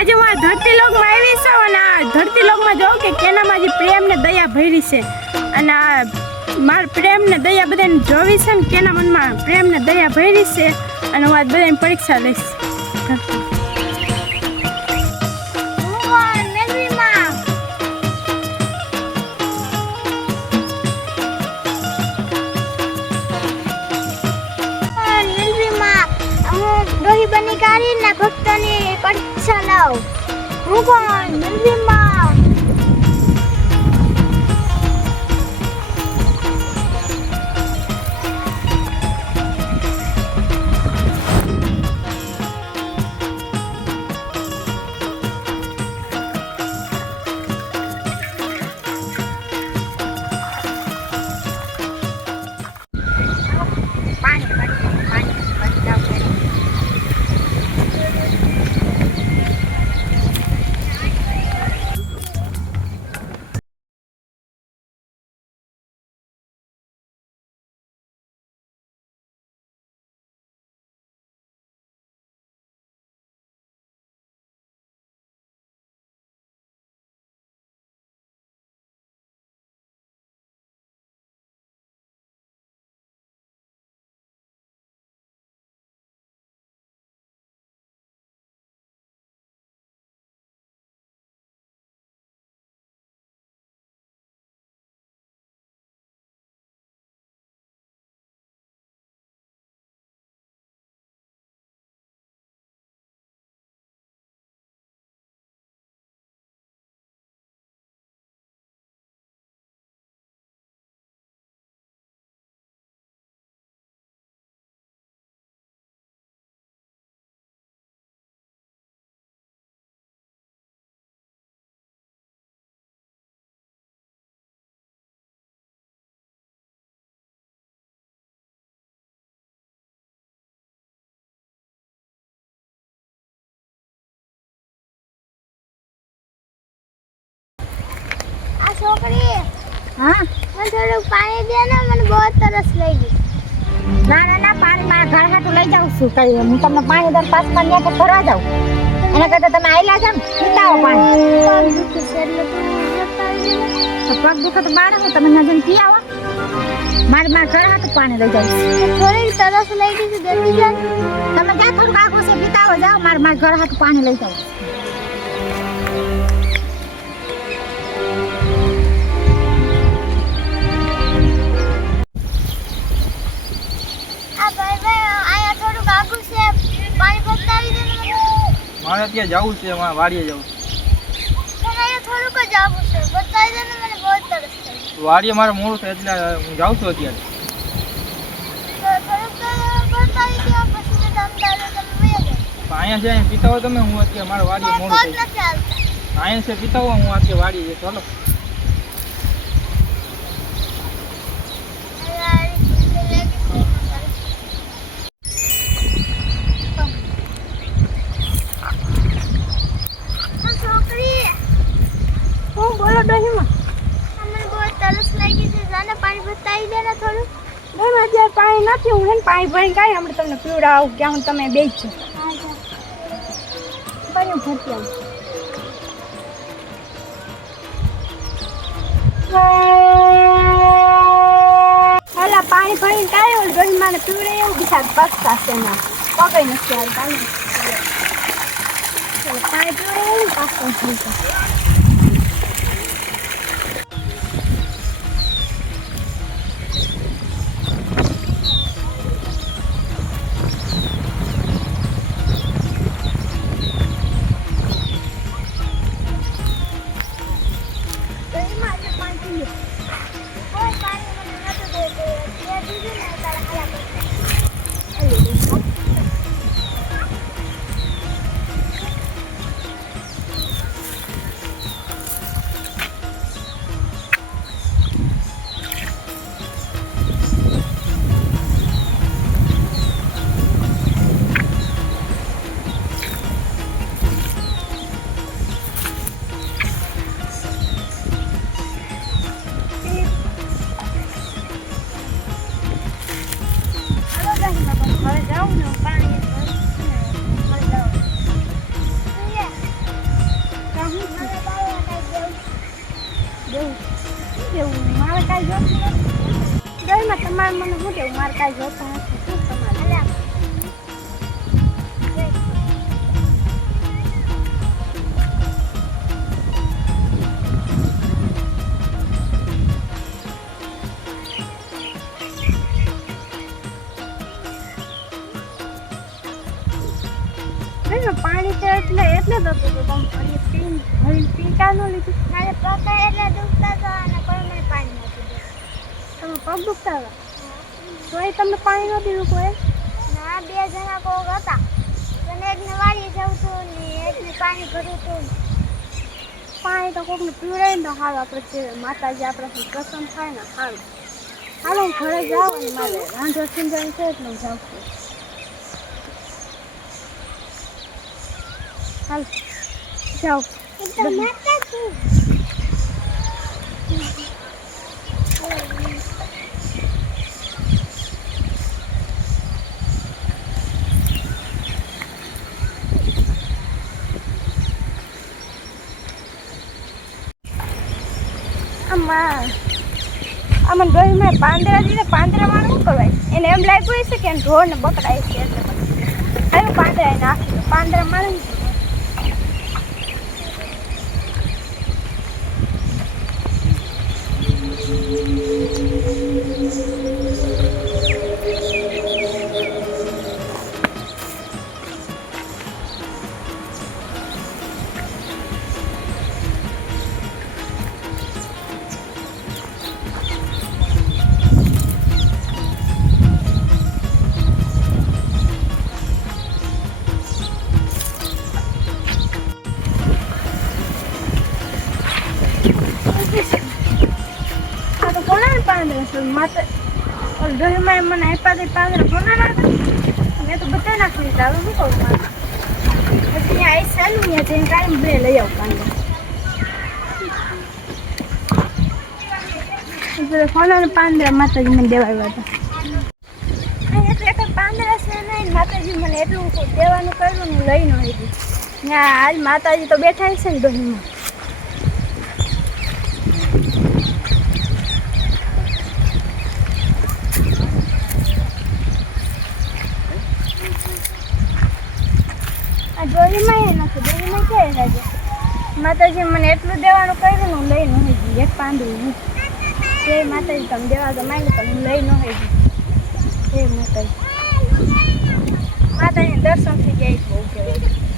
આજે હું આ ધરતી લોકમાં આવી છું અને આ ધરતી લોકમાં જોઉં કે કેનામાં જે પ્રેમ ને દયા ભરી છે અને આ માર પ્રેમ ને દયા બધાને જોવી છે ને કેના મનમાં પ્રેમ ને દયા ભરી છે અને હું આજ બધાની પરીક્ષા લઈશ. ભક્તોની પરીક્ષા લાવ. હું કોણ? મંદિરમાં છોકરી. હા, મને થોડું પાણી દે ને, મને બહુ તરસ લાગી. ના પાણી મારા ઘર હાટું લઈ જાઉં છું. કઈ હું તમને પાણી દઈને પાછું પાણી ભરવા જાઉં. એના કરતા તમે આયલા જાવ ને પીતાવો પાણી. પગ દુખે છે એટલે તો પગ દુખે તો બાળકો તમે ના જઈને પી આવો. મારા ઘર હાટું પાણી લઈ જાઉં છું. થોડી તરસ લાગી છે, જલ્દી જાવ. તમે ક્યાં થોડું આગું છે પીતાવો જાઓ. મારા ઘર હાટું પાણી લઈ જાઉં. મારે ત્યાં જવું છે, વાડીએ જવું. થોડુંક જ આવું છે, બતાવી દે ને, મને બહુ તરસ લાગી. વાડીએ મારે મોડું થાય એટલે હું જાઉં છું અત્યારે. અહીંયા છે પીતા હોય તમે. હું અત્યારે મારે વાડીએ મોડું થાય. અહીંયા છે પીતા હોય, હું અત્યારે વાડીએ જઈશ. ચાલો. બોલો ડોહીમાં. મને બહુ તરસ લાગી છે, જાને પાણી બતાવી દે ને થોડું. બેન અત્યારે પાણી નથી. હું એને પાણી ભરીને કાંઈ હમણાં તમને પીવડાવું કે હું તમે બે જ છો. બને ભરતી આવું. હાલા પાણી ભરીને કાંઈ ઓલું ડોહીમાને પીવડે એવું બીજા પગતા છે ના પગે નથી આવતા. પાણી પીવડે એવું પાછું થઈ. કાંઈ જોતું નથી ડોહીમાં તમારે મને શું કેવું મારે કાંઈ જોતું નથી શું તમારે પાણી તો એટલે જ હતું તો તમે પીતા ન લીધું મારે પગ એટલે દુખતા હતા અને કોઈ મને પાણી નથી દીધું. તમે પગ દુખતા હતા તોય તમને પાણી ન દીધું કોઈ ના 2 જણા કોક હતા અને એકને વાડીએ જવું હતું ને એકને પાણી ભરવું હતું. પાણી તો કોકને પીવડાય ને તો સારું આપણે જે માતાજી આપણાથી પ્રસન્ન થાય ને સારું હાલો હું ઘરે જાઉં અને મારે રાંધો સિંજાણી છે એટલે હું જાઉં છું હાલ જાઓ એકદમ નાતા છું. આમાં ડોહીમાં પાંદડા દીધા પાંદડા વાળું શું કરવાય એને એમ લાગ્યું હશે કે ઢોર ને બકરાય છે એટલે આવ્યું પાંદડા નાખી દો પાંદડા મારે માતા ડોહીમાં મને આપ્યા તે પાંદડા કોના નાખે મેં તો બધા નાખી દીધા હવે શું કહું મારે પછી અહીંયા આવીશ ચાલુ અહીંયા જઈને કાંઈ બે લઈ આવું પાંદડા કોના પાંદડા માતાજી મને દેવા આવ્યા હતા એટલે એક પાંદડા છે નહીં માતાજી મને એટલું દેવાનું કર્યું હું લઈ ન આવી ત્યાં આજ માતાજી તો બેઠા છે ને ડોહીમાં ડોહીમાં એ નથી ડોહીમાં ક્યાં લાગે માતાજી મને એટલું દેવાનું કર્યું ને હું લઈ ન હોય એક પાંદડું જય માતાજી તમે દેવા તો માંગે પણ હું લઈ ન હોય જય માતાજી માતાજીને દર્શન થઈ જાય બહુ કહેવાય